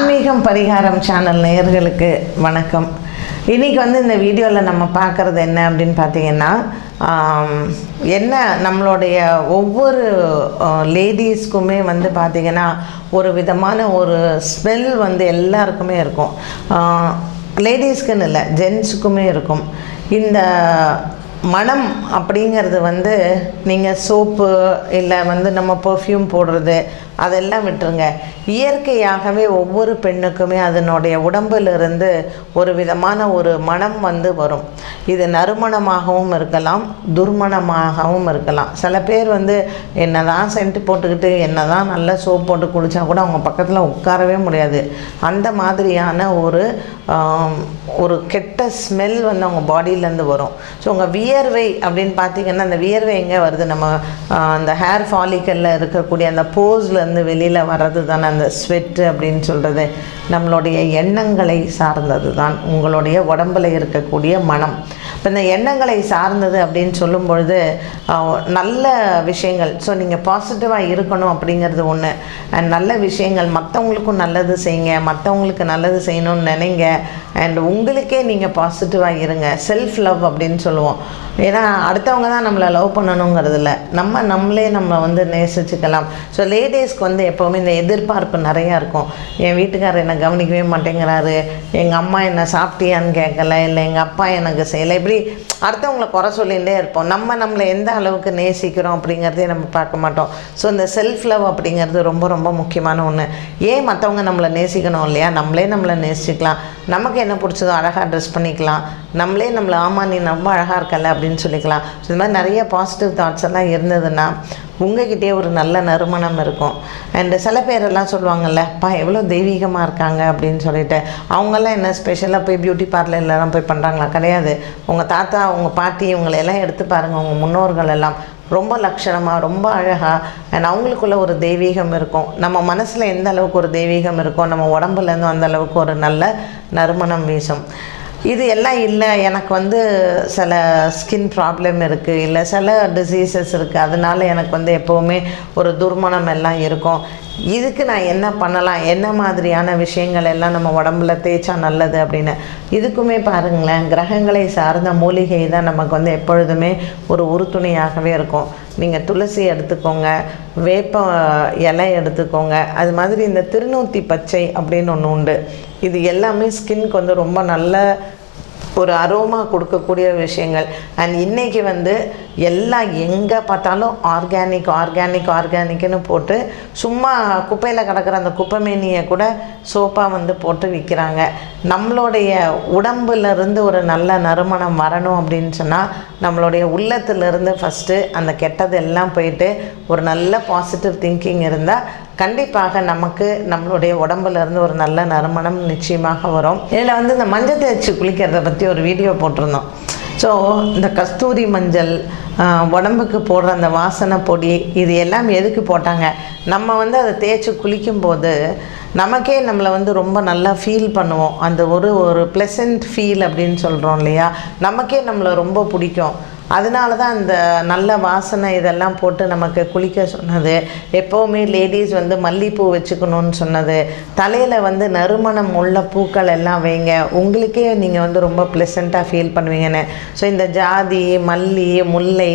ஆன்மீகம் பரிகாரம் சேனல் நேயர்களுக்கு வணக்கம். இன்றைக்கி வந்து இந்த வீடியோவில் நம்ம பார்க்குறது என்ன அப்படின்னு பார்த்தீங்கன்னா என்ன நம்மளுடைய ஒவ்வொரு லேடிஸ்க்குமே வந்து பார்த்திங்கன்னா ஒரு விதமான ஒரு ஸ்மெல் வந்து எல்லாருக்குமே இருக்கும். லேடிஸ்க்குன்னு இல்லை ஜென்ஸுக்குமே இருக்கும். இந்த மனம் அப்படிங்கிறது வந்து நீங்கள் சோப்பு இல்லை வந்து நம்ம பர்ஃப்யூம் போடுறது அதெல்லாம் விட்டுருங்க. இயற்கையாகவே ஒவ்வொரு பெண்ணுக்குமே அதனுடைய உடம்பிலிருந்து ஒரு விதமான ஒரு மனம் வந்து வரும். இது நறுமணமாகவும் இருக்கலாம் துர்மணமாகவும் இருக்கலாம். சில பேர் வந்து என்ன தான் சென்ட் போட்டுக்கிட்டு என்ன தான் நல்ல சோப் போட்டு குளித்தா கூட அவங்க பக்கத்தில் உட்காரவே முடியாது. அந்த மாதிரியான ஒரு ஒரு கெட்ட ஸ்மெல் வந்து அவங்க பாடியிலேருந்து வரும். ஸோ உங்கள் வியர்வை அப்படின்னு பார்த்தீங்கன்னா அந்த வியர்வை எங்கே வருது? நம்ம அந்த ஹேர் ஃபாலிக்கலில் இருக்கக்கூடிய அந்த போஸ்லேருந்து வெளியில் வர்றது தானே அந்த ஸ்வெட்டு அப்படின்னு சொல்கிறது நம்மளுடைய எண்ணங்களை சார்ந்தது தான் உங்களுடைய உடம்பில் இருக்கக்கூடிய மனம். இப்போ இந்த எண்ணங்களை சார்ந்தது அப்படின்னு சொல்லும் பொழுது நல்ல விஷயங்கள். ஸோ நீங்கள் பாசிட்டிவாக இருக்கணும் அப்படிங்கிறது ஒன்று நல்ல விஷயங்கள். மற்றவங்களுக்கும் நல்லது செய்யுங்க. மற்றவங்களுக்கு நல்லது செய்யணும்னு நினைங்க. அண்ட் உங்களுக்கே நீங்கள் பாசிட்டிவாக இருங்க. செல்ஃப் லவ் அப்படின்னு சொல்லுவோம். ஏன்னா அடுத்தவங்க தான் நம்மளை லவ் பண்ணணுங்கிறது இல்லை நம்ம நம்மளே நம்ம வந்து நேசிச்சுக்கலாம். ஸோ லேடிஸ்க்கு வந்து எப்போவுமே இந்த எதிர்பார்ப்பு நிறையா இருக்கும். என் வீட்டுக்காரர் என்னை கவனிக்கவே மாட்டேங்கிறாரு. எங்கள் அம்மா என்னை சாப்பிட்டியான்னு கேட்கல. இல்லை எங்கள் அப்பா எனக்கு செய்யலை. இப்படி அடுத்தவங்கள குறை சொல்லிகிட்டே இருப்போம். நம்ம நம்மளை எந்த அளவுக்கு நேசிக்கிறோம் அப்படிங்கிறதே நம்ம பார்க்க மாட்டோம். ஸோ இந்த செல்ஃப் லவ் அப்படிங்கிறது ரொம்ப ரொம்ப முக்கியமான ஒன்று ஏன் மற்றவங்க நம்மளை நேசிக்கணும் இல்லையா? நம்மளே நம்மளை நேசிக்கலாம் நமக்கு என்ன பிடிச்சதோ அழகாக ட்ரெஸ் பண்ணிக்கலாம். நம்மளே நம்மளை ஆமா நீ ரொம்ப அழகாக இருக்கல அப்படின்னு சொல்லிக்கலாம். ஸோ மாதிரி நிறைய பாசிட்டிவ் தாட்ஸ் எல்லாம் இருந்ததுன்னா உங்ககிட்டயே ஒரு நல்ல நறுமணம் இருக்கும். அண்டு சில பேரெல்லாம் சொல்லுவாங்கல்ல பா எவ்வளோ தெய்வீகமாக இருக்காங்க அப்படின்னு சொல்லிட்டு. அவங்கெல்லாம் என்ன ஸ்பெஷலாக போய் பியூட்டி பார்லர்லாம் போய் பண்ணுறாங்களா கிடையாது. உங்கள் தாத்தா உங்கள் பாட்டி இவங்களை எல்லாம் எடுத்து பாருங்கள் உங்கள் முன்னோர்கள் எல்லாம். ரொம்ப லட்சணமாக ரொம்ப அழகாக அண்ட் அவங்களுக்குள்ள ஒரு தெய்வீகம் இருக்கும். நம்ம மனசில் எந்த அளவுக்கு ஒரு தெய்வீகம் இருக்கோ நம்ம உடம்புலேருந்து அந்த அளவுக்கு ஒரு நல்ல நறுமணம் வீசும். இது எல்லாம் இல்லை. எனக்கு வந்து சில ஸ்கின் ப்ராப்ளம் இருக்குது இல்லை சில டிசீசஸ் இருக்குது அதனால எனக்கு வந்து எப்போவுமே ஒரு துர்மணம் எல்லாம் இருக்கும். இதுக்கு நான் என்ன பண்ணலாம்? என்ன மாதிரியான விஷயங்கள் எல்லாம் நம்ம உடம்புல தேய்ச்சா நல்லது அப்படின்னு? இதுக்குமே பாருங்களேன் கிரகங்களை சார்ந்த மூலிகை தான் நமக்கு வந்து எப்பொழுதுமே ஒரு உறுதுணையாகவே இருக்கும். நீங்கள் துளசி எடுத்துக்கோங்க வேப்ப இலை எடுத்துக்கோங்க. அது மாதிரி இந்த திருநூத்தி பச்சை அப்படின்னு ஒன்று உண்டு. இது எல்லாமே ஸ்கின்க்கு வந்து ரொம்ப நல்ல ஒரு அரோமா கொடுக்கக்கூடிய விஷயங்கள். அண்ட் இன்றைக்கி வந்து எல்லாம் எங்கே பார்த்தாலும் ஆர்கானிக் ஆர்கானிக் ஆர்கானிக்னு போட்டு சும்மா குப்பையில் கிடக்கிற அந்த குப்பைமேனியை கூட சோப்பாக வந்து போட்டு விற்கிறாங்க நம்மளுடைய உடம்புல இருந்து ஒரு நல்ல நறுமணம் வரணும் அப்படின்னு சொன்னால் நம்மளுடைய உள்ளத்துலேருந்து ஃபஸ்ட்டு அந்த கெட்டது எல்லாம் போயிட்டு ஒரு நல்ல பாசிட்டிவ் திங்கிங் இருந்தால் கண்டிப்பாக நமக்கு நம்மளுடைய உடம்புல இருந்து ஒரு நல்ல நறுமணம் நிச்சயமாக வரும். இதில் வந்து இந்த மஞ்சள் தேய்ச்சி குளிக்கிறத பற்றி ஒரு வீடியோ போட்டிருந்தோம். ஸோ இந்த கஸ்தூரி மஞ்சள் உடம்புக்கு போடுற அந்த வாசனை பொடி இது எல்லாம் எதுக்கு போட்டாங்க? நம்ம வந்து அதை தேய்ச்சி குளிக்கும்போது நமக்கே நம்மளை வந்து ரொம்ப நல்லா ஃபீல் பண்ணுவோம். அந்த ஒரு ஒரு ப்ளசண்ட் ஃபீல் அப்படின்னு சொல்கிறோம் இல்லையா? நமக்கே நம்மளை ரொம்ப பிடிக்கும். அதனால தான் அந்த நல்ல வாசனை இதெல்லாம் போட்டு நமக்கு குளிக்க சொன்னது. எப்போவுமே லேடிஸ் வந்து மல்லிப்பூ வச்சுக்கணும்னு சொன்னது. தலையில் வந்து நறுமணம் உள்ள பூக்கள் எல்லாம் வைங்க. உங்களுக்கே நீங்கள் வந்து ரொம்ப ப்ளசண்ட்டாக ஃபீல் பண்ணுவீங்கன்னு. ஸோ இந்த ஜாதி மல்லி முல்லை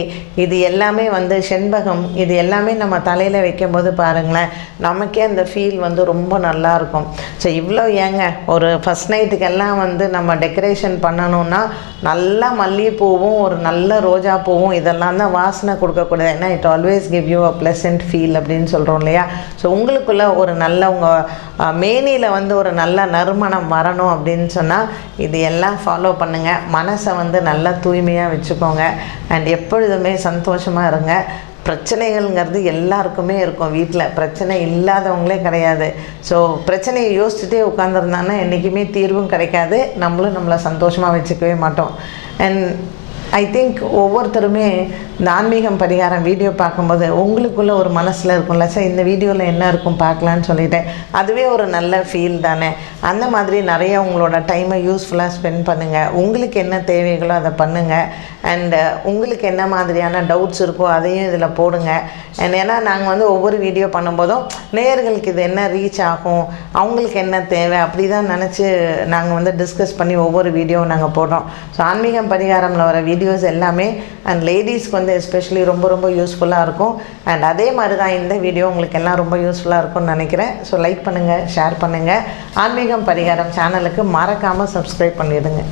இது எல்லாமே வந்து செண்பகம். இது எல்லாமே நம்ம தலையில் வைக்கும்போது பாருங்களேன் நமக்கே அந்த ஃபீல் வந்து ரொம்ப நல்லா இருக்கும். ஸோ இவ்வளோ ஏங்க ஒரு ஃபஸ்ட் நைட்டுக்கெல்லாம் வந்து நம்ம டெக்கரேஷன் பண்ணணும்னா நல்லா மல்லிகைப்பூவும் ஒரு நல்ல ரோஜா பூவும் இதெல்லாம் தான் வாசனை கொடுக்கக்கூடாது. ஏன்னா it always give you a pleasant feel அப்படின்னு சொல்கிறோம் இல்லையா? ஸோ உங்களுக்குள்ள ஒரு நல்ல உங்கள் மேனியில் வந்து ஒரு நல்ல நறுமணம் வரணும் அப்படின்னு சொன்னால் இது எல்லாம் ஃபாலோ பண்ணுங்கள் மனசை வந்து நல்லா தூய்மையாக வச்சுக்கோங்க. அண்ட் எப்பொழுதுமே சந்தோஷமாக இருங்க. பிரச்சனைகள்ங்கிறது எல்லாருக்குமே இருக்கும் வீட்டில் பிரச்சனை இல்லாதவங்களே கிடையாது. ஸோ பிரச்சனையை யோசிச்சுட்டே உட்காந்துருந்தாங்கன்னா என்றைக்குமே தீர்வும் கிடைக்காது. நம்மளும் நம்மளை சந்தோஷமாக வச்சுக்கவே மாட்டோம். அண்ட் ஐ திங்க் ஒவ்வொருத்தருமே இந்த ஆன்மீகம் பரிகாரம் வீடியோ பார்க்கும்போது உங்களுக்குள்ளே ஒரு மனசில் இருக்கும்ல சார் இந்த வீடியோவில் என்ன இருக்கும் பார்க்கலான்னு சொல்லிட்டேன் அதுவே ஒரு நல்ல ஃபீல் தானே. அந்த மாதிரி நிறைய உங்களோட டைமை யூஸ்ஃபுல்லாக ஸ்பெண்ட் பண்ணுங்கள் உங்களுக்கு என்ன தேவைகளோ அதை பண்ணுங்கள் அண்டு உங்களுக்கு என்ன மாதிரியான டவுட்ஸ் இருக்கோ அதையும் இதில் போடுங்க. அண்ட் ஏன்னா நாங்கள் வந்து ஒவ்வொரு வீடியோ பண்ணும்போதும் நேயர்களுக்கு இது என்ன ரீச் ஆகும் அவங்களுக்கு என்ன தேவை அப்படி தான் நினச்சி நாங்கள் வந்து டிஸ்கஸ் பண்ணி ஒவ்வொரு வீடியோவும் நாங்கள் போடுறோம். ஸோ ஆன்மீகம் பரிகாரமில் வர வீடியோஸ் எல்லாமே அண்ட் லேடிஸ்க்கு வந்து எஸ்பெஷலி ரொம்ப ரொம்ப யூஸ்ஃபுல்லாக இருக்கும். அண்ட் அதே மாதிரி தான் இந்த வீடியோ உங்களுக்கு எல்லாம் ரொம்ப யூஸ்ஃபுல்லாக இருக்கும்னு நினைக்கிறேன். ஸோ லைக் பண்ணுங்கள் ஷேர் பண்ணுங்கள் ஆன்மீகம் பரிகாரம் சேனலுக்கு மறக்காமல் சப்ஸ்கிரைப் பண்ணிடுங்க.